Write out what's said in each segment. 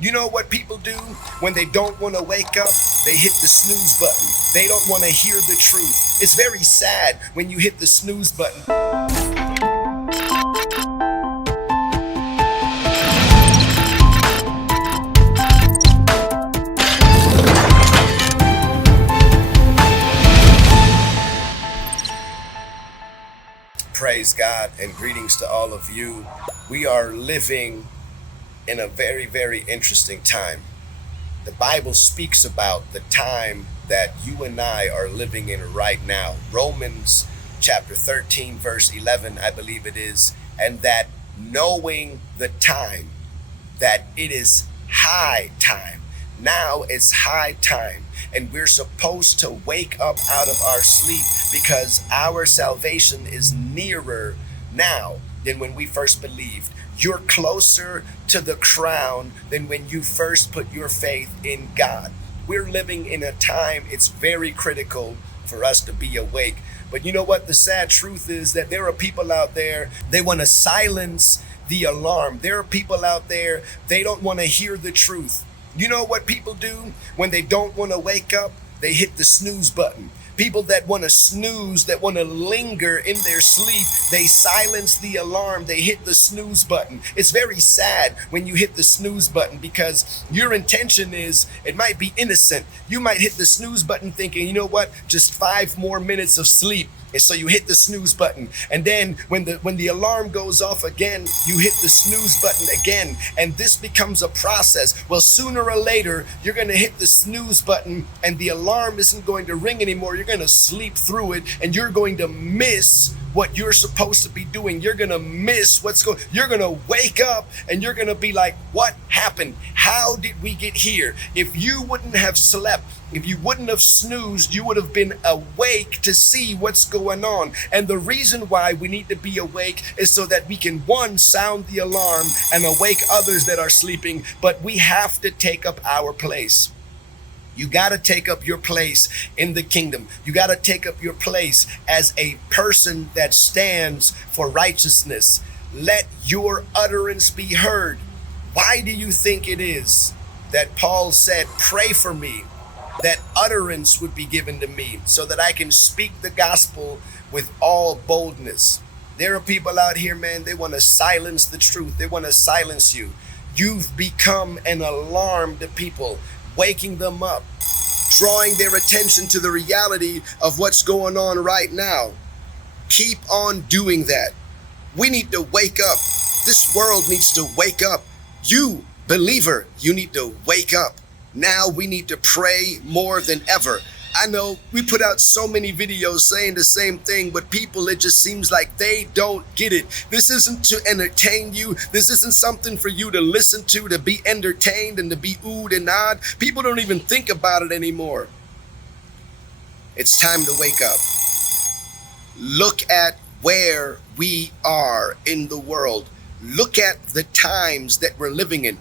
You know what people do when they don't want to wake up? They hit the snooze button. They don't want to hear the truth. It's very sad when you hit the snooze button. Praise God and greetings to all of you. We are living in a very, very interesting time. The Bible speaks about the time that you and I are living in right now. Romans chapter 13, verse 11, I believe it is, and that knowing the time, that it is high time. Now it's high time, and we're supposed to wake up out of our sleep because our salvation is nearer now than when we first believed. You're closer to the crown than when you first put your faith in God. We're living in a time it's very critical for us to be awake. But you know what? The sad truth is that there are people out there, they want to silence the alarm. There are people out there, they don't want to hear the truth. You know what people do when they don't want to wake up? They hit the snooze button. People that want to snooze, that want to linger in their sleep, they silence the alarm. They hit the snooze button. It's very sad when you hit the snooze button because your intention is, it might be innocent. You might hit the snooze button thinking, you know what, just 5 more minutes of sleep. And so you hit the snooze button. And then when the alarm goes off again, you hit the snooze button again. And this becomes a process. Well, sooner or later, you're going to hit the snooze button and the alarm isn't going to ring anymore. You're going to sleep through it and you're going to miss what you're supposed to be doing. You're going to miss you're going to wake up and you're going to be like, what happened? How did we get here? If you wouldn't have slept, if you wouldn't have snoozed, you would have been awake to see what's going on. And the reason why we need to be awake is so that we can, one, sound the alarm and awake others that are sleeping, but we have to take up our place. You got to take up your place in the kingdom. You got to take up your place as a person that stands for righteousness. Let your utterance be heard. Why do you think it is that Paul said, pray for me, that utterance would be given to me so that I can speak the gospel with all boldness? There are people out here, man, they want to silence the truth. They want to silence you. You've become an alarm to people, waking them up, drawing their attention to the reality of what's going on right now. Keep on doing that. We need to wake up. This world needs to wake up. You, believer, you need to wake up. Now we need to pray more than ever. I know we put out so many videos saying the same thing, but people, it just seems like they don't get it. This isn't to entertain you. This isn't something for you to listen to be entertained and to be oohed and ahhed. People don't even think about it anymore. It's time to wake up. Look at where we are in the world. Look at the times that we're living in.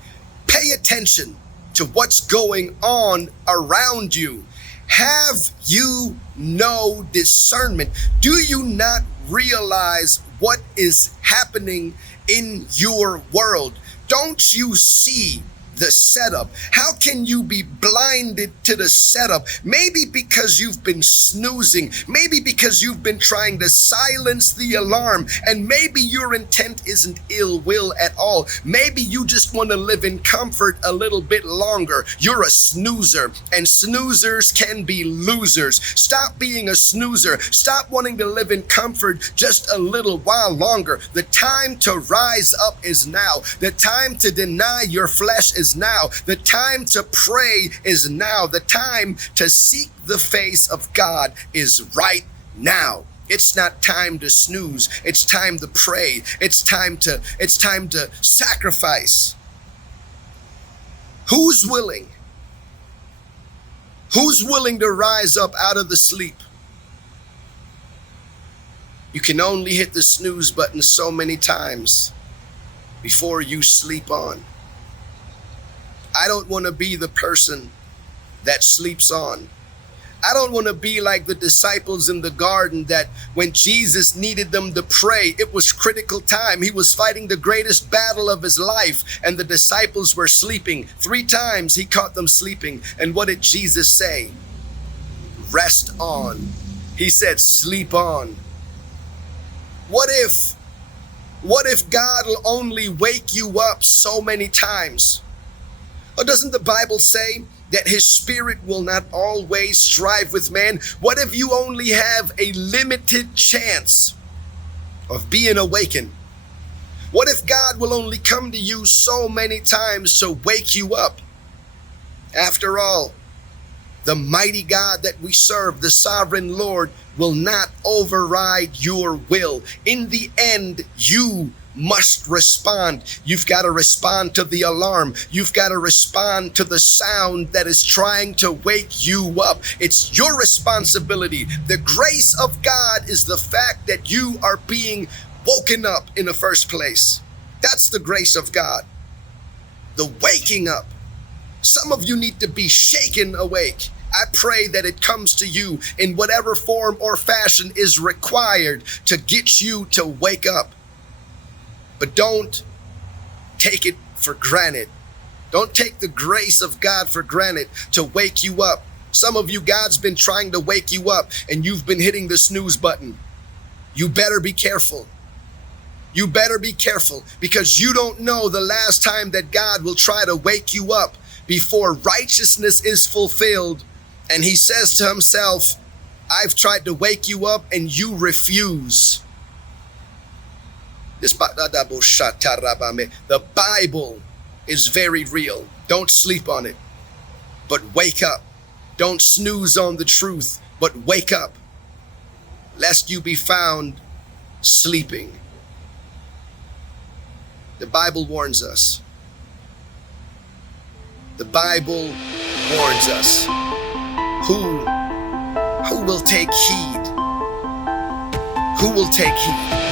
Pay attention to what's going on around you. Have you no discernment? Do you not realize what is happening in your world? Don't you see the setup? How can you be blinded to the setup? Maybe because you've been snoozing, maybe because you've been trying to silence the alarm, and maybe your intent isn't ill will at all. Maybe you just want to live in comfort a little bit longer. You're a snoozer, and snoozers can be losers. Stop being a snoozer. Stop wanting to live in comfort just a little while longer. The time to rise up is now. The time to deny your flesh is now. The time to pray is now. The time to seek the face of God is right now. It's not time to snooze. It's time to pray. It's time to sacrifice. Who's willing? Who's willing to rise up out of the sleep? You can only hit the snooze button so many times before you sleep on. I don't want to be the person that sleeps on. I don't want to be like the disciples in the garden that when Jesus needed them to pray, it was critical time. He was fighting the greatest battle of his life, and the disciples were sleeping. 3 times he caught them sleeping. And what did Jesus say? Rest on. He said, sleep on. What if God will only wake you up so many times? Or doesn't the Bible say that his spirit will not always strive with man? What if you only have a limited chance of being awakened? What if God will only come to you so many times to wake you up? After all, the mighty God that we serve, the sovereign Lord, will not override your will. In the end, you must respond. You've got to respond to the alarm. You've got to respond to the sound that is trying to wake you up. It's your responsibility. The grace of God is the fact that you are being woken up in the first place. That's the grace of God. The waking up. Some of you need to be shaken awake. I pray that it comes to you in whatever form or fashion is required to get you to wake up. But don't take it for granted. Don't take the grace of God for granted to wake you up. Some of you, God's been trying to wake you up and you've been hitting the snooze button. You better be careful. You better be careful, because you don't know the last time that God will try to wake you up before righteousness is fulfilled. And he says to himself, I've tried to wake you up and you refuse. The Bible is very real. Don't sleep on it, but wake up. Don't snooze on the truth, but wake up, lest you be found sleeping. The Bible warns us. The Bible warns us. Who will take heed? Who will take heed?